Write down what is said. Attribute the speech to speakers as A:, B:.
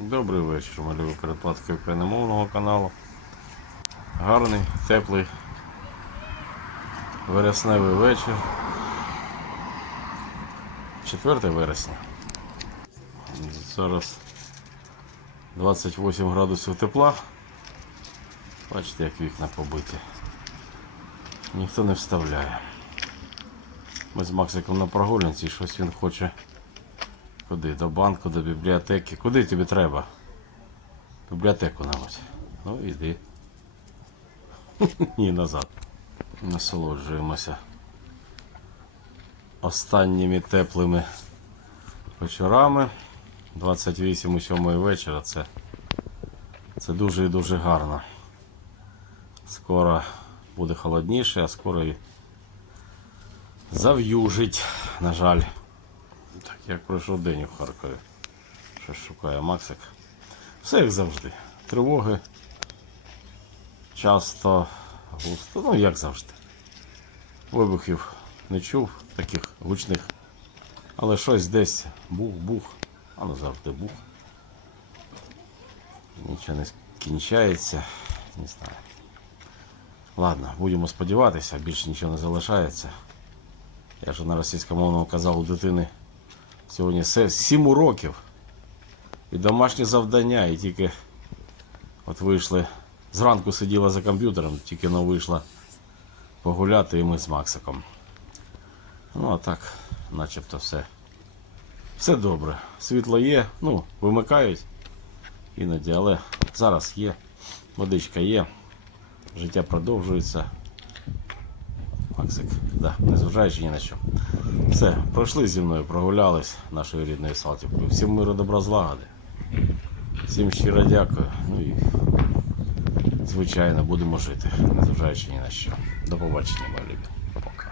A: Добрий вечір, малюю передплатки україномовного каналу. Гарний, теплий вересневий вечір. 4 вересня. Зараз 28 градусів тепла. Бачите, як вікна побиті. Ніхто не вставляє. Ми з Максиком на прогулянці, щось він хоче. Куди? До банку, до бібліотеки. Куди тобі треба? Бібліотеку навіть. Ну іди. Ні, назад. Насолоджуємося останніми теплими вечорами. 28 у 7 вечора. Це, це дуже і дуже гарно. Скоро буде холодніше, а скоро і зав'южить, на жаль. Так, як пройшов день у Харкові. Щось шукає Максик. Все як завжди. Тривоги. Часто густо. Ну, як завжди. Вибухів не чув, таких гучних. Але щось десь бух-бух. А ну завжди бух. Нічого не кінчається. Не знаю. Ладно, будемо сподіватися, більше нічого не залишається. Я ж на російськомовному казав у дитини Сьогодні се- сім уроків. І домашні завдання, і тільки от вийшли. Зранку сиділа за комп'ютером, тільки но вийшла погуляти і ми з Максиком. Ну, а так, начебто все. Все добре. Світло є, ну, вимикають іноді, але зараз є. Водичка є. Життя продовжується. Максик, да, незважаючи ні на що. Все, пройшли зі мною, прогулялись нашою рідною Салтівкою. Всім миру добра злагоди. Всім щиро дякую. Ну і звичайно будемо жити, незважаючи ні на що. До побачення, мої любі. Пока.